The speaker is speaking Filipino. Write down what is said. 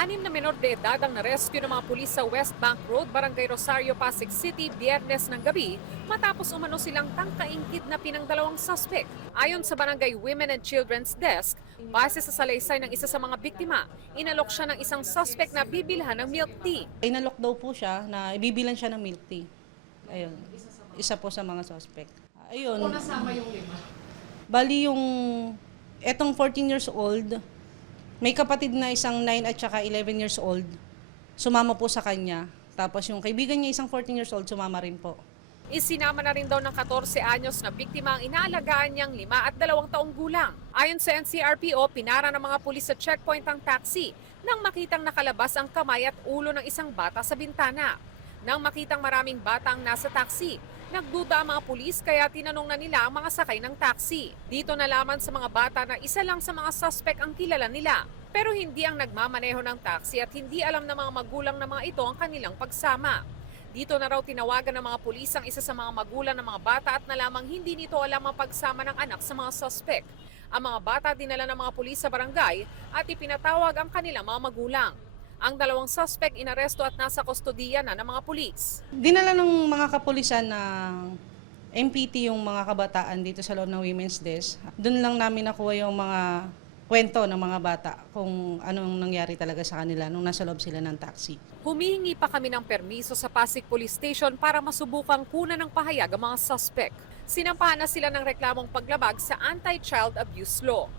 Anim na menor de edad ang narescue ng mga pulis sa West Bank Road, Barangay Rosario, Pasig City, biyernes ng gabi matapos umano silang tangkaingkid na pinang dalawang suspect. Ayon sa Barangay Women and Children's Desk, base sa salaysay ng isa sa mga biktima, inalok siya ng isang suspect na bibilhan ng milk tea. Inalok daw po siya na ibibilan siya ng milk tea. Ayun. Isa po sa mga suspect. Ayun. nasama yung lima? Bali yung etong 14 years old, may kapatid na isang 9 at saka 11 years old. Sumama po sa kanya. Tapos yung kaibigan niya isang 14 years old, sumama rin po. Isinama na rin daw ng 14 anyos na biktima ang inaalagaan niyang 5 at 2 taong gulang. Ayon sa NCRPO, pinara ng mga pulis sa checkpoint ang taxi nang makitang nakalabas ang kamay at ulo ng isang bata sa bintana. Nang makitang maraming bata ang nasa taxi, nagduda ang mga pulis kaya tinanong na nila ang mga sakay ng taxi. Dito nalaman sa mga bata na isa lang sa mga suspect ang kilala nila. Pero hindi ang nagmamaneho ng taxi at hindi alam ng mga magulang ng mga ito ang kanilang pagsama. Dito na raw tinawagan ng mga pulis ang isa sa mga magulang ng mga bata at nalamang hindi nito alam ang pagsama ng anak sa mga suspect. Ang mga bata dinala ng mga pulis sa barangay at ipinatawag ang kanilang mga magulang. Ang dalawang suspect inaresto at nasa kustodiya na ng mga pulis. Dinala ng mga kapulisan ng MPT yung mga kabataan dito sa loob ng Women's Desk. Doon lang namin nakuha yung mga kwento ng mga bata kung anong nangyari talaga sa kanila nung nasa loob sila ng taxi. Humihingi pa kami ng permiso sa Pasig Police Station para masubukang kuna ng pahayag ang mga suspect. Sinampahan na sila ng reklamong paglabag sa Anti-Child Abuse Law.